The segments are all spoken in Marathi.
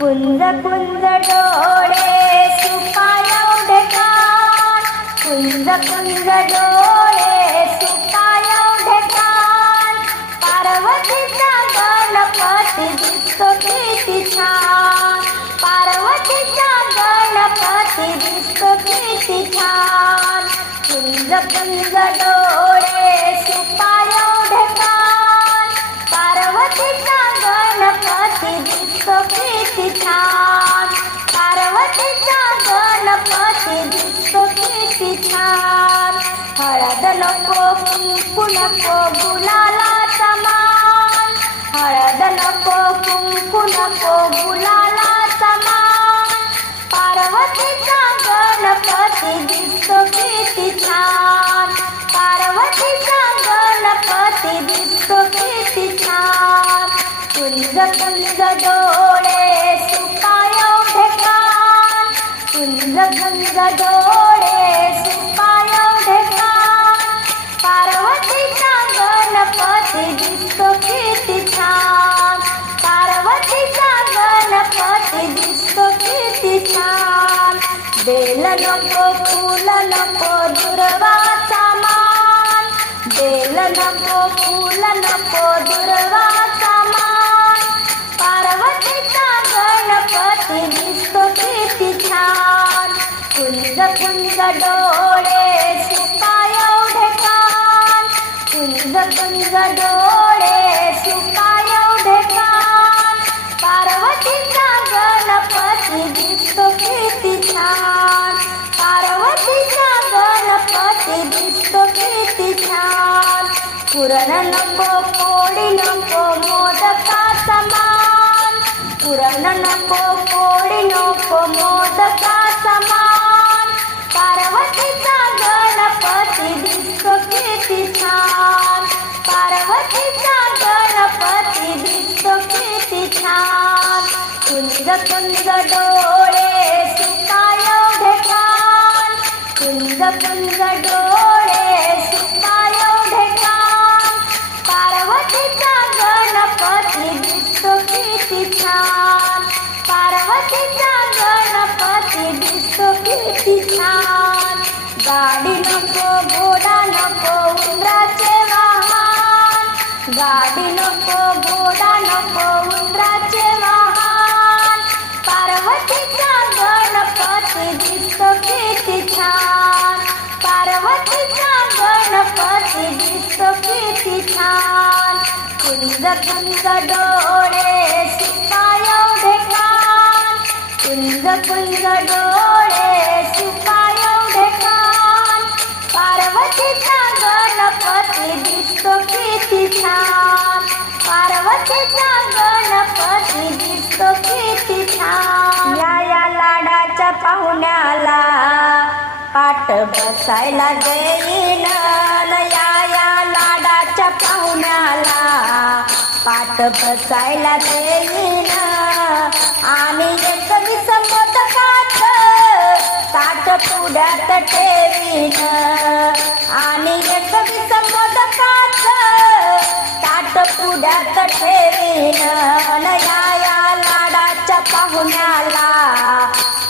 कुंज कुंज डोळे सुपाय कुंज कुंज डोळे सुपाय पार्वतीचा गणपती दिसतो किती छान. पार्वतीचा गणपती दिसतो किती छान. कुंज कुंज डोळे सुपाय हळद नको कुंकू नको गुलालाचा मान हळद नको कुंकू नको गुलालाचा मान पार्वतीचा गणपती दिसतो किती छान. पार्वतीचा गणपती दिसतो किती छान. कुंज कुंज डोळे सुपाय ढेकाण कुंज कुंज डोळे नको फुल नको दुर्वाचा मान. बेल नको फुल नको दुर्वाचा मान. पार्वतीचा गणपती दिसतो किती छान. कुंज कुंज डोळे सुका एवढे कान कुंज कुंज डोळे सुका एवढे कान पार्वतीचा गणपती पुरण नको पोळी नको मोदकाचा मान पुरण नको पोळी नको मोदकाचा मान पार्वतीचा गणपती दिसतो किती छान. पार्वतीचा गणपती दिसतो किती छान. कुंज कुंज डोळे सुकाय ढेकाण कुंज कुंज डोळे पार्वतीचा गणपती दिसतो किती छान गाडी नको घोडा नको उंदराचे वाहन गाडी नको घोडा नको उंदराचे वाहन पार्वतीचा गणपती दिसतो किती छान पार्वतीचा गणपती दिसतो किती छान कुंज कुंज डोळे सुपाय कुंज कुंज डोळे सुपाय ढेकाण पार्वतीचा गणपती दिसतो किती छान. पार्वतीचा गणपती दिसतो किती छान. या या लाडाच्या पाहुण्याला पाठ बसायला देईन. या या लाडाच्या पाहुण्याला पाठ बसायला देईन. पुढ्यात ठेवीन आणि एक मोदकात ताट पुढ्यात ठेवीन. नया या लाडाच्या पाहुण्याला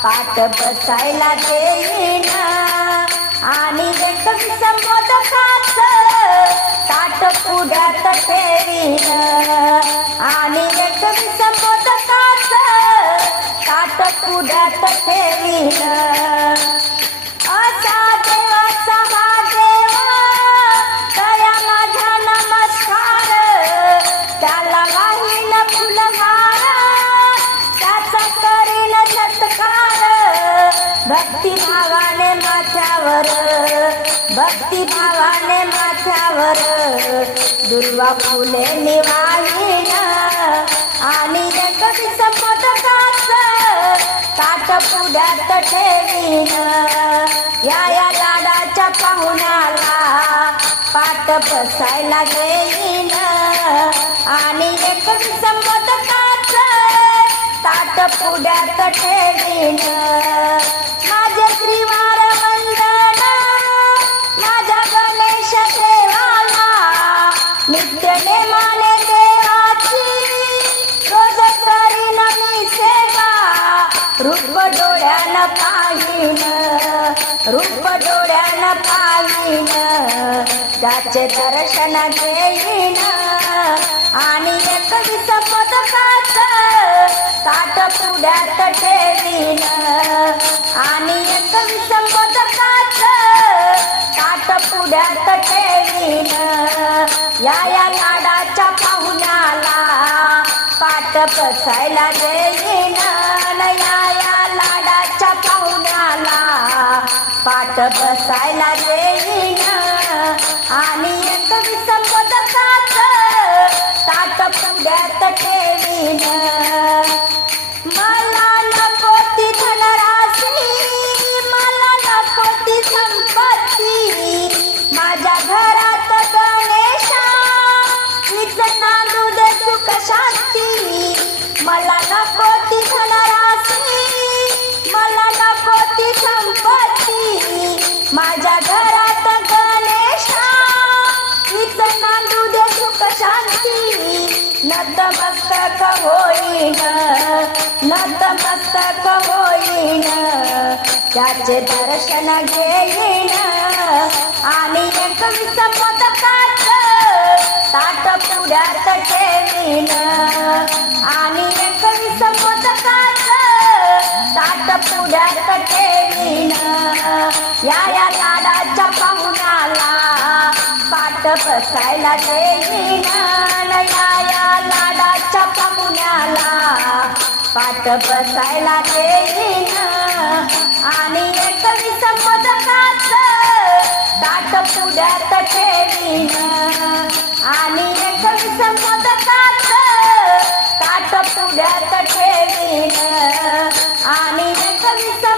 पाठ बसायला देईन आणि एक मोदकात ताट पुढ्यात ठेवीन. आणि एक मोदकात पुढ्यात ठेवीन. असा देवाचा हा देवा तया माझा नमस्कार. त्याला वाहील फुलहार त्याचा करील झटकार भक्ती भावाने माझ्यावर भक्ती भावाने माझ्यावर. दुर्वा फुले निवाहीन. पुढ्यात ठेवीन. या या लाडाच्या पाहुण्याला पाट पसायला देईन. आणि एक संबंध ताट पुढ्यात ठेवीन. रूप डोळ्यानं पाहिन त्याचे दर्शन घेईन. आणि एकवीस पदकाच ताट पुढ्यात ठेवीन. आणि एकवीस पदकाच ताट पुढ्यात ठेवीन. या या लाडाच्या पाहुण्याला पाट पसायला देईन. पाठ बसायला देईन. आणि संपत पदकाच ताट पुढ्यात ठेवीन. नतमस्तक होईन त्याचे दर्शन घेईन आणि एकवीस पदकात ताट पुढ्यात ठेवीन आणि एकवीस पदकात ताट पुढ्यात ठेवीन या या लाडाच्या पाहुणाला पाट बसायला देईन या या पाट बसायला देईना आणि एकवीस पदकाच ताट पुढ्यात ठेवीना आणि एकवीस पदकाच ताट पुढ्यात ठेवीना आणि एकवीस पदकाच